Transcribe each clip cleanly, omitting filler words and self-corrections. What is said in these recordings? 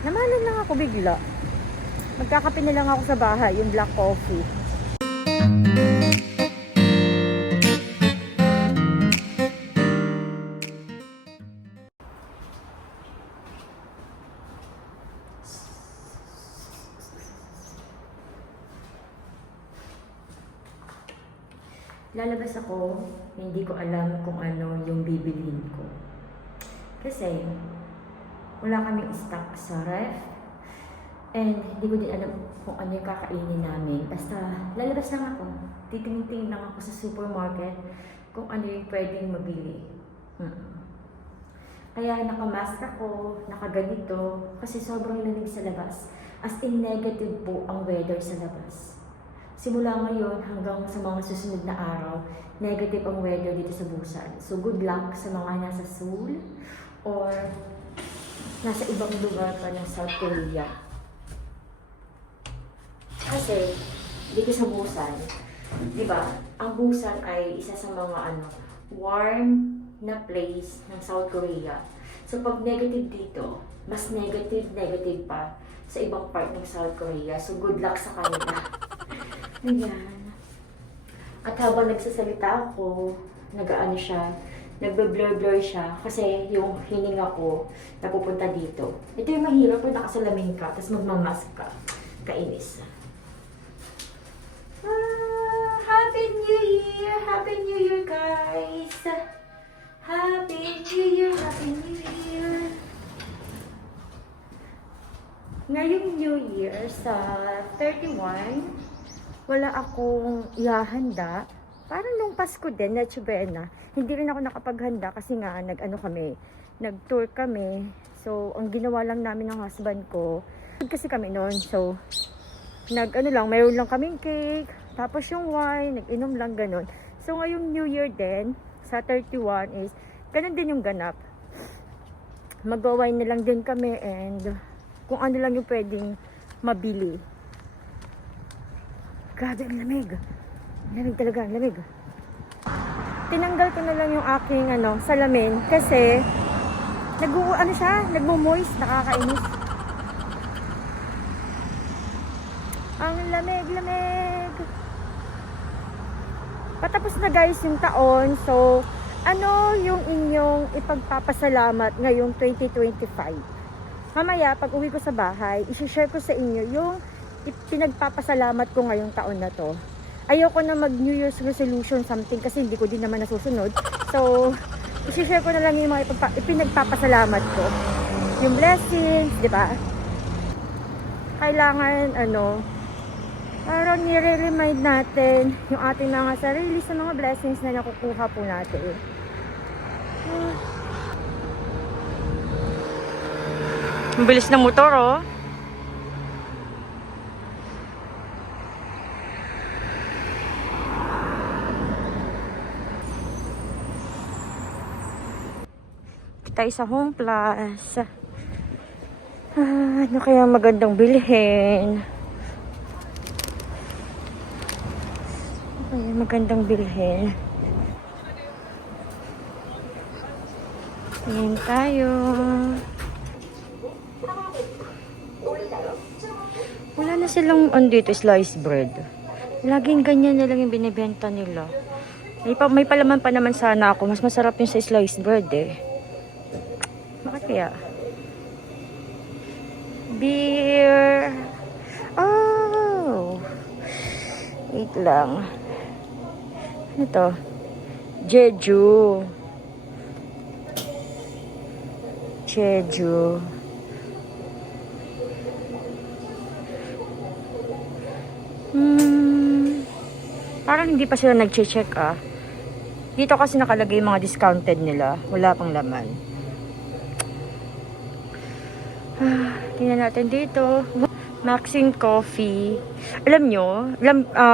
Namalan lang ako bigla. Magkakape na lang ako sa bahay, yung black coffee. Lalabas ako, hindi ko alam kung ano yung bibilhin ko. Kasi, wala kaming stock sa ref. And hindi ko din alam kung ano yung kakainin namin. Basta, lalabas lang ako. Titingin-tingin lang ako sa supermarket kung ano yung pwedeng mabili. Kaya nakamask ako, nakaganito, kasi sobrang lamig sa labas. As in negative po ang weather sa labas. Simula ngayon hanggang sa mga susunod na araw, negative ang weather dito sa Busan. So good luck sa mga nasa Seoul or nasa ibang lugar pa ng South Korea. Kasi dito sa Busan, di ba, ang Busan ay isa sa mga warm na place ng South Korea. So pag negative dito, mas negative pa sa ibang part ng South Korea. So good luck sa kanila. Ayan. At habang nagsasalita ako, nag-ano siya, nagbe-blur siya kasi yung hininga ko napupunta dito. Ito yung mahirap kung nakasalamin ka, tapos magmamask ka. Kainis. Happy New Year! Happy New Year, guys! Happy New Year! Happy New Year! Ngayong New Year sa 31, wala akong ihahanda. Parang nung Pasko din, Noche Buena, hindi rin ako nakapaghanda kasi nga nag-tour kami. So, ang ginawa lang namin ng husband ko, kasi kami noon. So, mayroon lang kaming cake, tapos yung wine, nag-inom lang ganun. So, ngayong New Year din, sa 31 is, ganun din yung ganap. Mag-wine na lang din kami and kung ano lang yung pwedeng mabili. Grabe, ang lamig. Lamig talaga, ang lamig. Tinanggal ko na lang yung aking salamin kasi nagmo-moist, nakakainis. Ang lamig. Patapos na guys yung taon. So, ano yung inyong ipagpapasalamat ngayong 2025? Mamaya, pag uwi ko sa bahay, isi-share ko sa inyo yung pinagpapasalamat ko ngayong taon na to. Ayoko na mag New Year's resolution something kasi hindi ko din naman nasusunod. So, isi-share ko na lang yung mga pinagpapasalamat ko. Yung blessings, di ba? Kailangan, parang nire-remind natin yung ating mga sarili sa mga blessings na nakukuha po natin. Ang bilis ng motor, oh. Tayo sa Home Plus. Ano kaya magandang bilhin? Ayan tayo. Wala na silang dito, sliced bread. Laging ganyan na lang yung binibenta nila. May palaman pa naman sana ako. Mas masarap yung sa sliced bread eh. Bakit kaya? Beer. Oh. Wait lang. Ano to? Jeju. Parang hindi pa sila nag-check Dito kasi nakalagay yung mga discounted nila. Wala pang laman. Tingnan natin dito. Maxine Coffee. Alam nyo,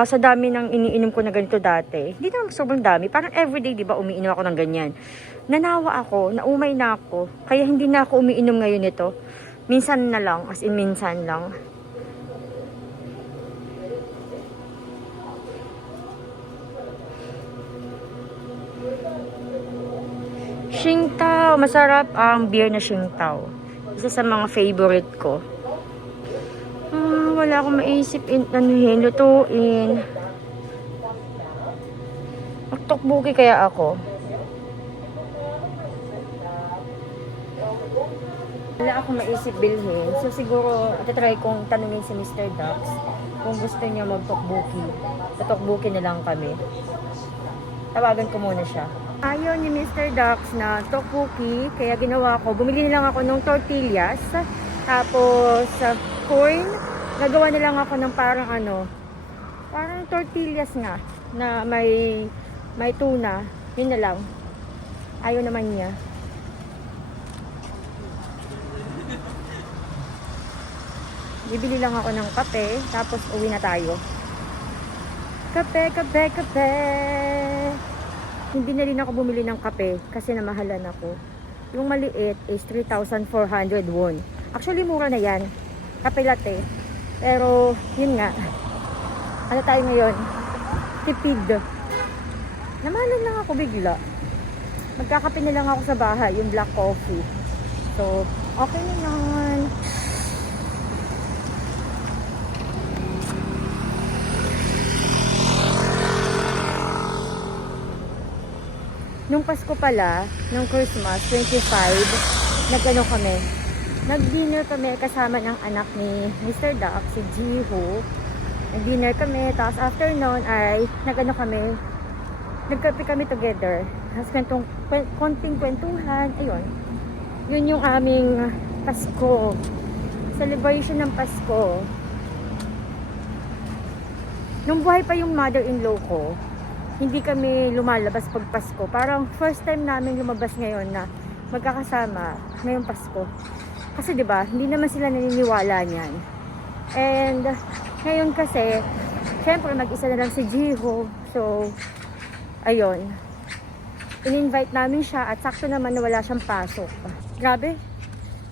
sa dami ng iniinom ko na ganito dati, hindi naman sobrang dami. Parang everyday, di ba, umiinom ako ng ganyan. Nanawa ako, naumay na ako. Kaya hindi na ako umiinom ngayon nito. Minsan na lang, as in minsan lang. Tsingtao. Masarap ang beer na Tsingtao. Isa sa mga favorite ko. Wala akong maisip lutuin. Magtokbuki kaya ako. Wala akong maisip bilhin. So siguro, itatry kong tanungin si Mr. Dax kung gusto niya magtokbuki. Tatokbuki na lang kami. Tawagan ko muna siya. Ayaw ni Mr. Dax na tokbuki, kaya ginawa ko, bumili na lang ako ng tortillas, tapos corn, nagawa na lang ako ng parang tortillas nga, na may tuna, yun na lang. Ayaw naman niya. Bibili lang ako ng kape, tapos uwi na tayo. Kape, kape, kape! Hindi na rin ako bumili ng kape kasi namahalan ako. Yung maliit is 3,400 won. Actually, mura na yan. Kape latte. Pero, yun nga. Ano tayo ngayon? Tipid. Namahalan lang ako bigla. Magkakape na lang ako sa bahay, yung black coffee. So, okay na naman. Nung Pasko pala, nung Christmas, 25, nag-dinner kami kasama ng anak ni Mr. Dax, si Jiho. Nag-dinner kami, tapos after noon ay, nagkape kami together. Tapos konting kwentuhan, ayun. Yun yung aming Pasko. Celebration ng Pasko. Nung buhay pa yung mother-in-law ko, hindi kami lumalabas pag Pasko. Parang first time namin lumabas ngayon na magkakasama ngayong Pasko. Kasi 'di ba, hindi naman sila naniniwala niyan. And ngayon kasi, syempre mag-isa na lang si Jiho. So, ayun. In-invite namin siya at sakto naman na wala siyang pasok. Grabe.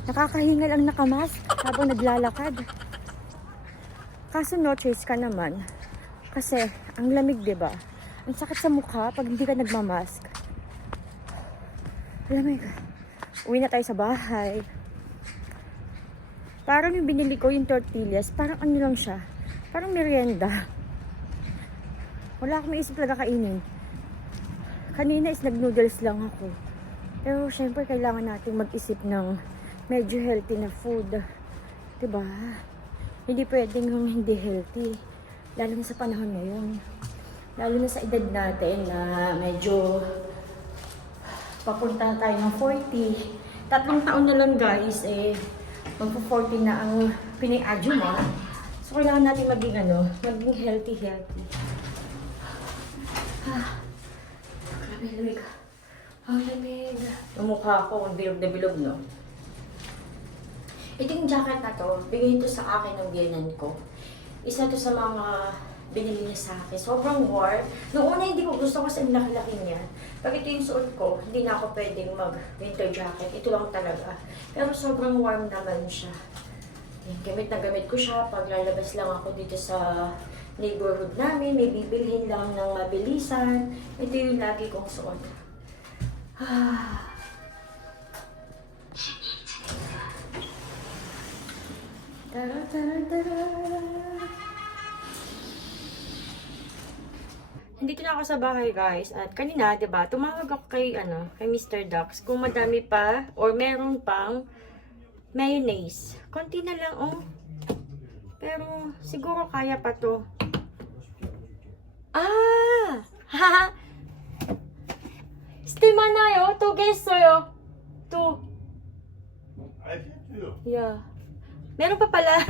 Nakakahingal ang nakamask habang naglalakad. Kaso no choice ka naman. Kasi ang lamig 'di ba? Ang sakit sa mukha pag hindi ka nagmamask. Alam mo, uwi na tayo sa bahay. Parang yung binili ko, yung tortillas, parang ano lang siya. Parang merienda. Wala akong maisip talaga kainin. Kanina is nag-noodles lang ako. Pero syempre kailangan natin mag-isip ng medyo healthy na food. Diba? Hindi pwedeng yung hindi healthy. Lalo na sa panahon ngayon. Lalo na sa edad natin na medyo papunta tayo ng 40. 3 taon na lang guys, magpo-40 na ang pini-adyo mo. So kailangan natin maging healthy. Grabe lamig. Ang lamig. Yung mukha ko, bilog na bilog, no? Ito yung jacket na to, bigay ito sa akin ng biyenan ko. Isa to sa mga binili niya sa akin. Sobrang warm. Noong una hindi ko gusto kasi ang laki-laki niya. Pag ito yung suot ko, hindi na ako pwedeng mag-winter jacket. Ito lang talaga. Pero sobrang warm naman siya. Gamit na gamit ko siya pag lalabas lang ako dito sa neighborhood namin. May bibilhin lang ng mabilisan. Ito yung lagi kong suot. Tara, tara, tara. Nandito na ako sa bahay guys at kanina 'di ba tumawag ako kay Mr. Dax kung madami pa or meron pang mayonnaise. Konti na lang Pero siguro kaya pa to. Haha. Stimanayo to gessoyo. To. Yeah. Meron pa pala.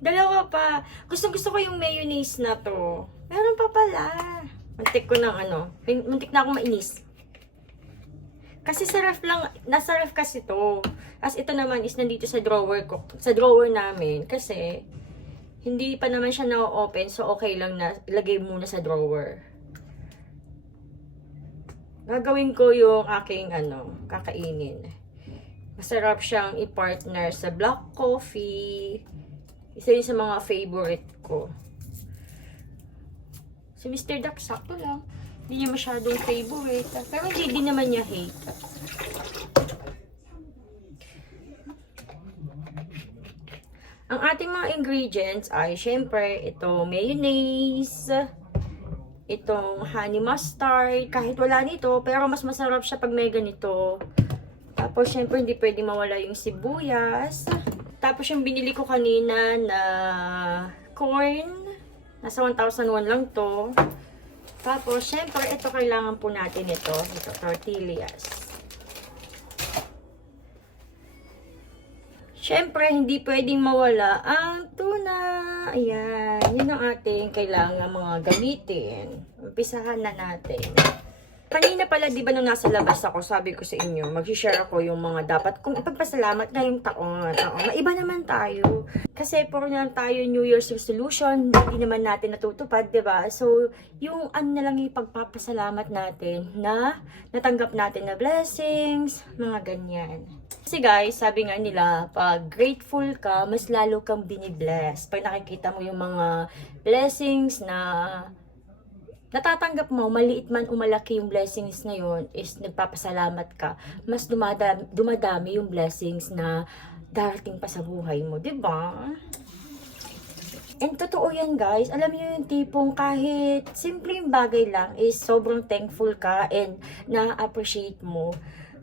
Dalawa pa. Gusto ko yung mayonnaise na to. Meron pa pala. Muntik na akong mainis. Kasi sa ref lang, nasa ref kasi to. As ito naman is nandito sa drawer ko, sa drawer namin. Kasi, hindi pa naman siya na-open, so okay lang na ilagay muna sa drawer. Gagawin ko yung aking kakainin. Masarap siyang i-partner sa black coffee. Isa yun sa mga favorite ko. Si Mr. Dax, sakto lang. Hindi niya masyadong favorite. Pero hindi din naman niya hate. Ang ating mga ingredients ay syempre ito mayonnaise, itong honey mustard, kahit wala nito, pero mas masarap siya pag may ganito. Tapos syempre hindi pwede mawala yung sibuyas. Tapos yung binili ko kanina na corn, nasa 1,001 lang to. Tapos syempre ito kailangan po natin ito tortillas. Syempre, hindi pwedeng mawala ang tuna. Ayan, yun ang ating kailangan mga gamitin. Umpisahan na natin. Kanina pala, di ba nung nasa labas ako, sabi ko sa inyo, mag-share ako yung mga dapat kung ipagpasalamat ngayong taon. Oo, maiba naman tayo. Kasi puro na lang tayo New Year's resolution, hindi naman natin natutupad, di ba? So, yung ano na lang yung pagpapasalamat natin na natanggap natin na blessings, mga ganyan. Kasi guys, sabi nga nila, pag grateful ka, mas lalo kang binibless. Pag nakikita mo yung mga blessings na natatanggap mo, maliit man o malaki yung blessings na yun, is nagpapasalamat ka, mas dumadami yung blessings na darating pa sa buhay mo, di ba? And totoo yan guys, alam niyo yung tipong kahit simpleng bagay lang is sobrang thankful ka and na-appreciate mo,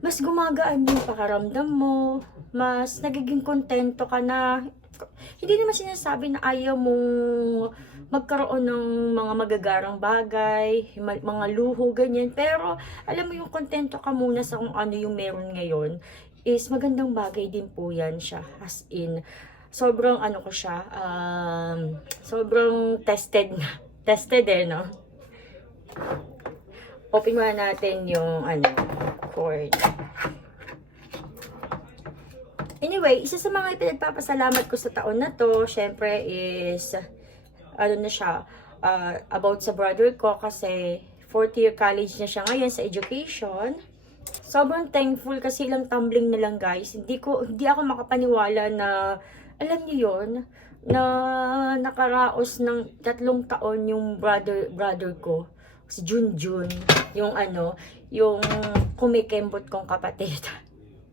mas gumagaan yung pakaramdam mo, mas nagiging kontento ka na. Hindi naman sinasabi na ayaw mong magkaroon ng mga magagarang bagay, mga luho, ganyan. Pero, alam mo yung kontento ka muna sa kung ano yung meron ngayon, is magandang bagay din po yan siya. As in, sobrang ano ko siya, sobrang tested na. Tested no? Open muna natin yung, cord. Anyway, isa sa mga pinagpapasalamat ko sa taon na to, syempre is, about sa brother ko kasi 4th year college na siya ngayon sa education. Sobrang thankful kasi ilang tumbling na lang guys. Hindi ako makapaniwala na, alam niyo yon na nakaraos ng 3 taon yung brother ko. Si Junjun, yung yung kumikembot kong kapatid.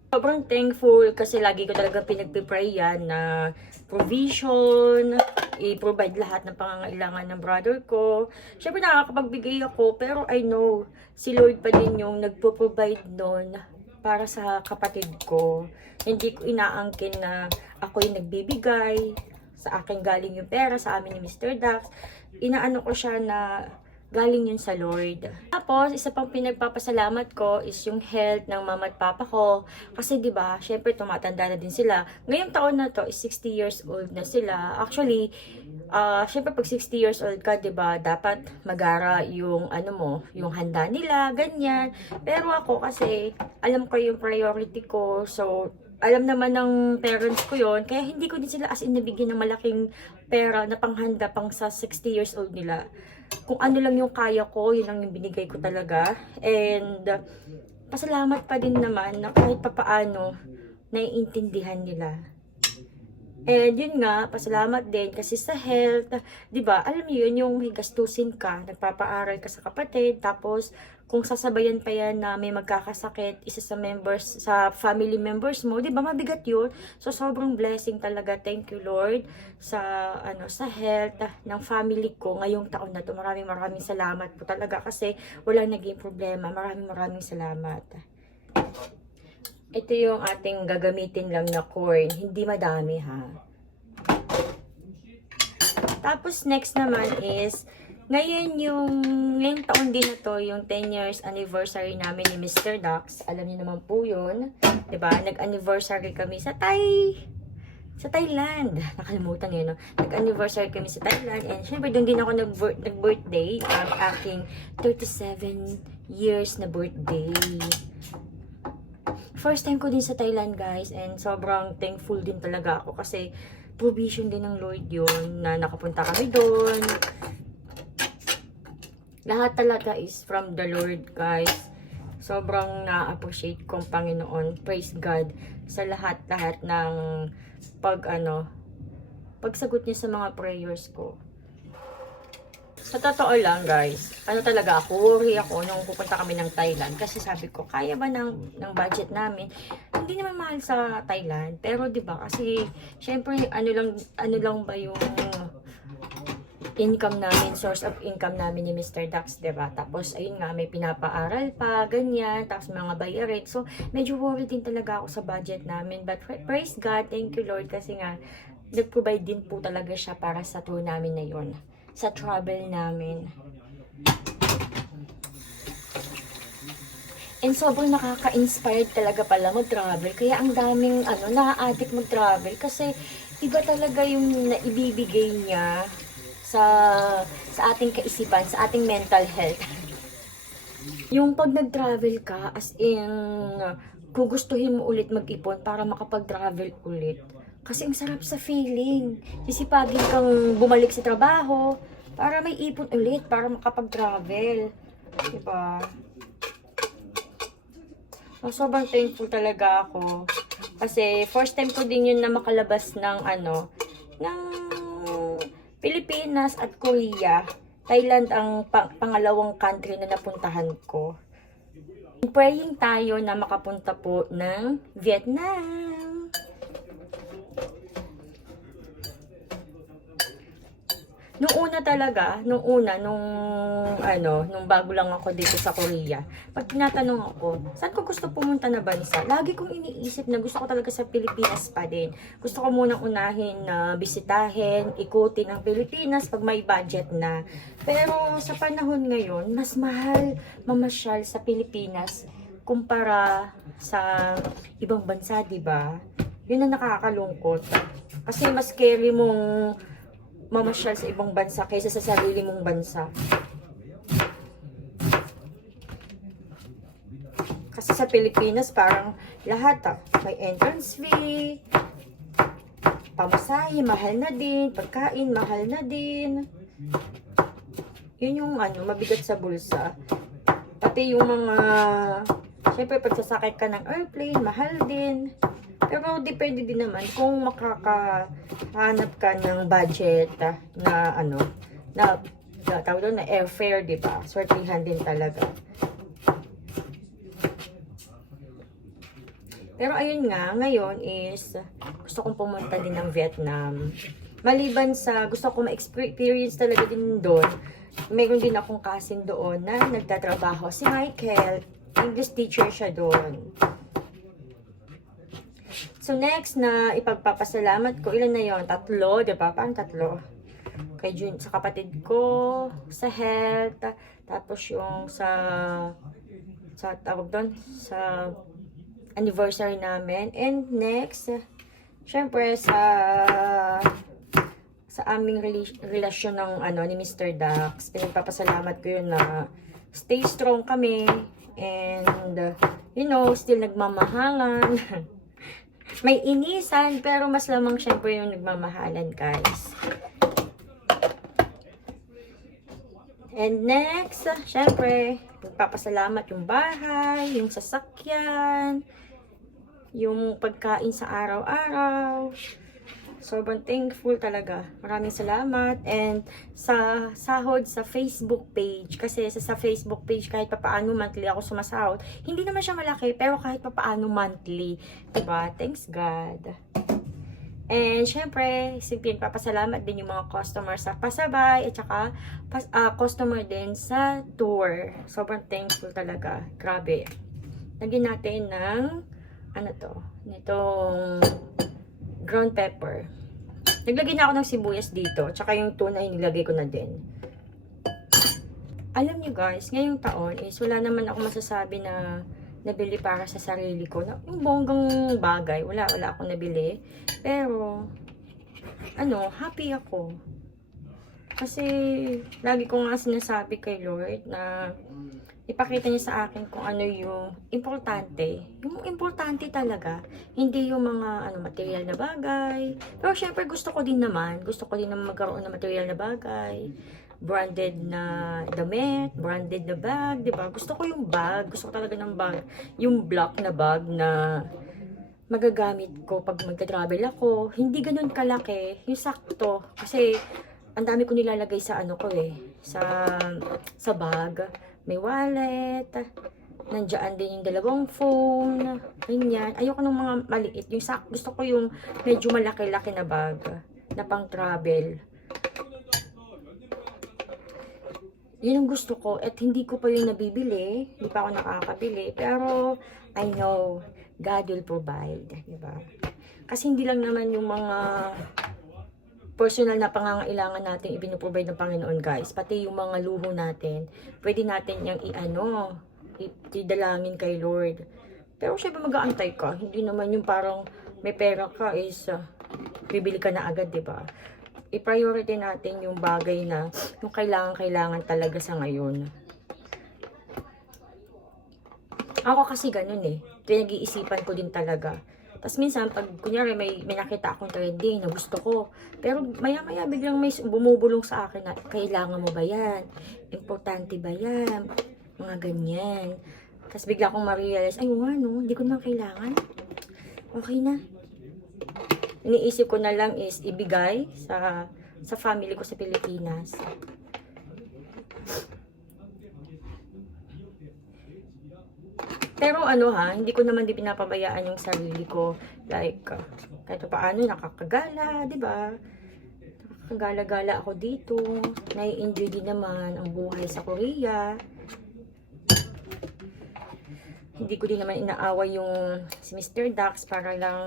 Sobrang thankful kasi lagi ko talaga pinagpipray yan na provision, i-provide lahat ng pangangailangan ng brother ko. Siyempre nakakapagbigay ako, pero I know, si Lord pa din yung nagpo-provide nun para sa kapatid ko. Hindi ko inaangkin na ako yung nagbibigay, sa akin galing yung pera, sa amin ni Mr. Dax. Inaano ko siya na galing yun sa Lord. Tapos, isa pang pinagpapasalamat ko is yung health ng mama at papa ko. Kasi 'di ba, syempre tumatanda na din sila. Ngayong taon na to is 60 years old na sila. Actually, syempre pag 60 years old ka, 'di ba, dapat magara yung yung handa nila, ganyan. Pero ako kasi alam ko yung priority ko. So, alam naman ng parents ko yon, kaya hindi ko din sila as in nabigyan ng malaking pera na panghanda pang sa 60 years old nila. Kung ano lang yung kaya ko, yun lang yung binigay ko talaga. And pasalamat pa din naman na kahit papaano naiintindihan nila. And yun nga, pasalamat din kasi sa health, 'di ba? Alam niyo yun, yung may gastusin ka, nagpapaaral ka sa kapatid, tapos kung sasabayan pa yan na may magkakasakit, isa sa family members mo, 'di ba? Mabigat 'yun. So sobrang blessing talaga. Thank you Lord sa sa health ng family ko ngayong taon na 'to. Maraming salamat po talaga kasi wala naging problema. Maraming salamat. Ito yung ating gagamitin lang na corn. Hindi madami ha. Tapos next naman is, ngayong taon din na to, yung 10 years anniversary namin ni Mr. Dax. Alam niyo naman po yun. 'Di ba? Nag-anniversary kami sa Thailand. Nakalimutan yun, no? Nag-anniversary kami sa Thailand. And syempre, doon din ako nag-birthday. Ang aking 37 years na birthday. First time ko din sa Thailand guys, and sobrang thankful din talaga ako kasi provision din ng Lord yun na nakapunta kami doon. Lahat talaga is from the Lord guys. Sobrang na-appreciate kong Panginoon. Praise God sa lahat-lahat ng pagsagot niya sa mga prayers ko. Sa totoo lang guys, talaga ako, worry ako nung pupunta kami ng Thailand kasi sabi ko, kaya ba ng budget namin? hindi naman mahal sa Thailand, pero 'di ba kasi syempre ano lang ba yung income namin, source of income namin ni Mr. Dax, 'di ba? Tapos ayun nga, may pinapaaral pa, ganyan, tapos mga bayarin. So, medyo worried din talaga ako sa budget namin. But praise God, thank you Lord, kasi nga nag-provide din po talaga siya para sa tour namin na yun, sa travel namin. And sobrang nakaka-inspired talaga pala mag-travel. Kaya ang daming na-addict mag-travel kasi iba talaga yung naibibigay niya sa ating kaisipan, sa ating mental health. Yung pag nag-travel ka, as in, gugustuhin mo ulit mag-ipon para makapag-travel ulit. Kasi ang sarap sa feeling. Sisipagin kang bumalik sa trabaho para may ipon ulit, para makapag-travel. Diba? So, sobrang thankful talaga ako. Kasi first time ko din yun na makalabas ng ng Pilipinas at Korea. Thailand ang pangalawang country na napuntahan ko. Praying tayo na makapunta po ng Vietnam. Nung bago lang ako dito sa Korea, pag tinatanong ako, saan ko gusto pumunta na bansa? Lagi kong iniisip na gusto ko talaga sa Pilipinas pa din. Gusto ko munang unahin na bisitahin, ikutin ang Pilipinas pag may budget na. Pero sa panahon ngayon, mas mahal mamasyal sa Pilipinas kumpara sa ibang bansa, di ba? Yun ang nakakalungkot. Kasi mas scary mong mamasyal sa ibang bansa kaysa sa sarili mong bansa. Kasi sa Pilipinas parang lahat may entrance fee, pamasahe, mahal na din, pagkain, mahal na din. Yun yung mabigat sa bulsa. Pati yung mga, syempre pagsasakay ka ng airplane, mahal din. Pero depende din naman kung makakahanap ka ng budget na tawag doon na airfare, di ba? Swertihan din talaga. Pero ayun nga, ngayon is gusto kong pumunta din ng Vietnam. Maliban sa gusto kong ma-experience talaga din doon, mayroon din akong cousin doon na nagtatrabaho. Si Michael, English teacher siya doon. So next na ipagpapasalamat ko, ilan na yon? 3, di ba? Paano 3? Kay Jun, sa kapatid ko, sa health, tapos yung sa tawag doon, sa anniversary namin. And next, syempre sa aming relasyon ng ni Mr. Dax. Pinagpapasalamat ko yun na stay strong kami and still nagmamahalan. May inisan, pero mas lamang syempre yung nagmamahalan, guys. And next, syempre, nagpapasalamat yung bahay, yung sasakyan, yung pagkain sa araw-araw. Sobrang thankful talaga. Maraming salamat. And sa sahod sa Facebook page, kasi sa Facebook page kahit papaano monthly ako sumasahod. Hindi naman siya malaki, pero kahit papaano monthly. Diba? Thanks God. And syempre, simple papasalamat din yung mga customer sa pasabay at saka customer din sa tour. Sobrang thankful talaga. Grabe. Lagyan natin ng nitong ground pepper. Naglagay na ako ng sibuyas dito. Tsaka yung tuna nilagay ko na din. Alam nyo guys, ngayong taon is wala naman ako masasabi na nabili para sa sarili ko. Yung bonggang bagay, wala akong nabili. Pero, happy ako. Kasi, lagi ko nga sinasabi kay Lord na ipakita niya sa akin kung ano yung importante. Yung importante talaga. Hindi yung mga material na bagay. Pero syempre gusto ko din naman magkaroon ng material na bagay. Branded na damit, branded na bag, di ba? Gusto ko yung bag. Gusto ko talaga ng bag. Yung black na bag na magagamit ko pag magta-travel ako. Hindi ganun kalaki. Yung sakto. Kasi ang dami ko nilalagay sa sa bag. May wallet, Nandiyan din yung dalawang phone. Ganyan. Ayoko ng mga maliit. Gusto ko yung medyo malaki-laki na bag. Na pang travel. Yun ang gusto ko. At hindi ko pa yung nabibili. Hindi pa ako nakakabili. Pero, I know, God will provide. Diba? Kasi hindi lang naman yung mga personal na pangangailangan natin ibinuprovide ng Panginoon, guys. Pati yung mga luho natin, pwede natin yung idalangin kay Lord. Pero syempre mag-aantay ka. Hindi naman yung parang may pera ka is bibili ka na agad, diba? I-priority natin yung bagay na yung kailangan talaga sa ngayon. Ako kasi ganun eh. Pinag-iisipan ko din talaga. Tapos minsan, pag kunyari may nakita akong trending na gusto ko, pero maya-maya biglang may bumubulong sa akin na, kailangan mo ba yan? Importante ba yan? Mga ganyan. Tapos bigla akong ma-realize, ay no, hindi ko naman kailangan. Okay na. Iniisip ko na lang is ibigay sa family ko sa Pilipinas. Pero hindi ko naman din pinapabayaan yung sarili ko. Like, kahit paano, nakakagala, di ba? Nakakagala-gala ako dito. Nai-enjoy din naman ang buhay sa Korea. Hindi ko din naman inaaway yung si Mr. Dax para lang,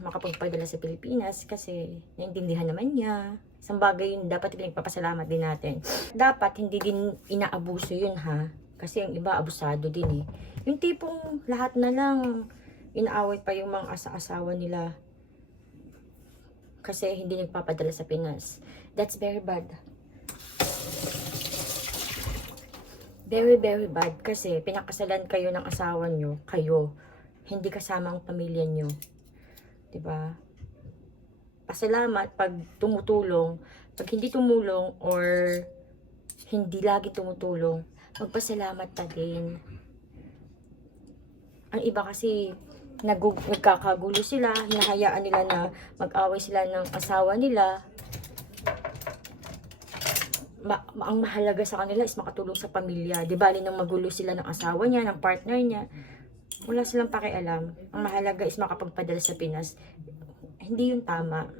makapagpadala sa Pilipinas kasi naintindihan naman niya. Isang bagay yun, dapat pinagpapasalamat din natin. Dapat hindi din inaabuso yun, ha? Kasi yung iba, abusado din eh. Yung tipong lahat na lang, inaaway pa yung mga asa-asawa nila. Kasi hindi nagpapadala sa Pinas. That's very bad. Very, very bad. Kasi pinakasalan kayo ng asawa nyo, kayo. Hindi kasama ang pamilya nyo. Diba? Pasalamat pag tumutulong. Pag hindi tumulong or hindi lagi tumutulong, magpasalamat pa din. Ang iba kasi nagkakagulo sila, hinahayaan nila na mag-away sila ng asawa nila. Ang mahalaga sa kanila is makatulong sa pamilya. Di bali nang magulo sila ng asawa niya, ng partner niya, wala silang pakialam. Ang mahalaga is makapagpadala sa Pinas. Hindi yun tama.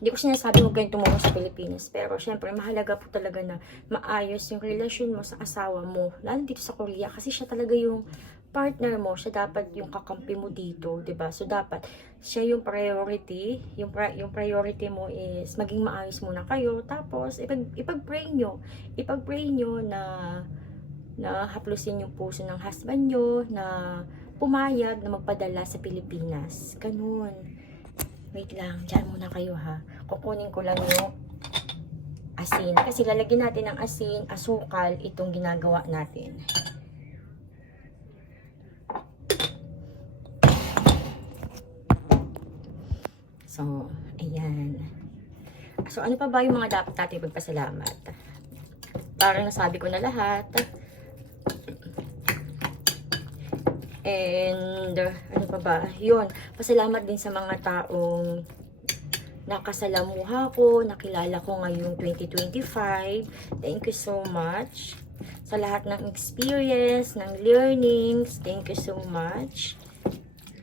Hindi ko sinasabi huwag kayong tumulong sa Pilipinas. Pero syempre, mahalaga po talaga na maayos yung relasyon mo sa asawa mo. Lalo dito sa Korea. Kasi siya talaga yung partner mo. Siya dapat yung kakampi mo dito. Diba? So, dapat siya yung priority. Yung priority mo is maging maayos muna kayo. Tapos, ipag-pray nyo. Ipag-pray nyo na haplusin yung puso ng husband nyo na pumayag na magpadala sa Pilipinas. Ganun. Wait lang, dyan muna kayo ha. Kukunin ko lang yung asin. Kasi lalagyan natin ng asin, asukal, itong ginagawa natin. So, ayan. So, ano pa ba yung mga dapat natin magpasalamat? Parang nasabi ko na lahat. And, ano pa ba? Yun, pasalamat din sa mga taong nakasalamuha ko, nakilala ko ngayong 2025. Thank you so much. Sa lahat ng experience, ng learnings, thank you so much.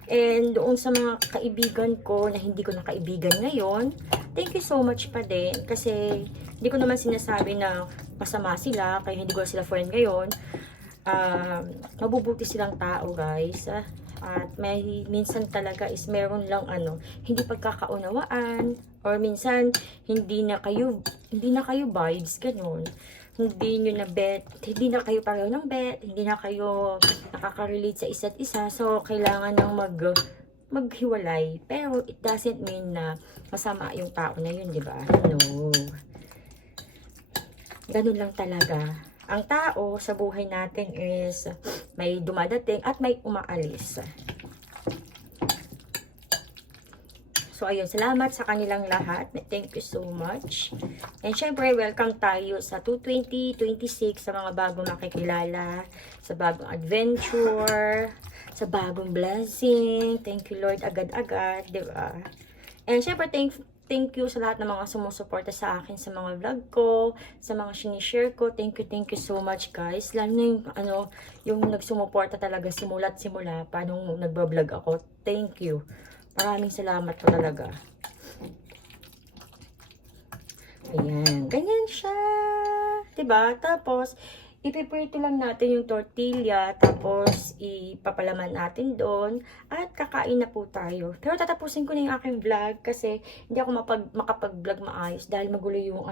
And doon sa mga kaibigan ko na hindi ko na kaibigan ngayon, thank you so much pa din. Kasi, hindi ko naman sinasabi na masama sila, kaya hindi ko sila friend ngayon. Mabubuti silang tao, guys. At minsan talaga is meron lang hindi pagkakaunawaan or minsan hindi na kayo vibes ganun. Hindi na kayo pareho ng bet, hindi na kayo nakaka-relate sa isa't isa. So kailangan nang maghiwalay. Pero it doesn't mean na masama yung tao na yun, di ba? No. Ganun lang talaga. Ang tao sa buhay natin is may dumadating at may umaalis. So, ayun. Salamat sa kanilang lahat. Thank you so much. And syempre, welcome tayo sa 2026 sa mga bagong makikilala, sa bagong adventure, sa bagong blessing. Thank you, Lord, agad-agad. Diba? And syempre, thank you sa lahat ng mga sumusuporta sa akin sa mga vlog ko, sa mga sinishare ko. Thank you so much guys. Lalo na yung, yung nagsumuporta talaga simula't simula pa nung nagbablog ako. Thank you. Maraming salamat po talaga. Ayan. Ganyan siya. Diba? Tapos, ipiprito lang natin yung tortilla, tapos ipapalaman natin doon, at kakain na po tayo. Pero tatapusin ko na yung aking vlog kasi hindi ako makapag-vlog maayos dahil magulo yung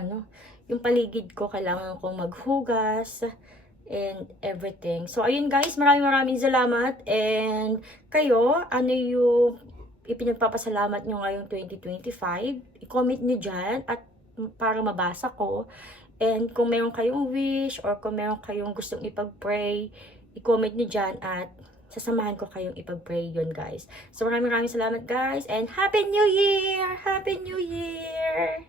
yung paligid ko. Kailangan kong maghugas and everything. So, ayun guys, maraming salamat. And kayo, ano yung ipinagpapasalamat nyo ngayong 2025? I-comment nyo dyan at para mabasa ko. And kung meron kayong wish or kung meron kayong gustong ipag-pray, i-comment nyo dyan at sasamahan ko kayong ipag-pray yun guys. So maraming salamat guys and Happy New Year! Happy New Year!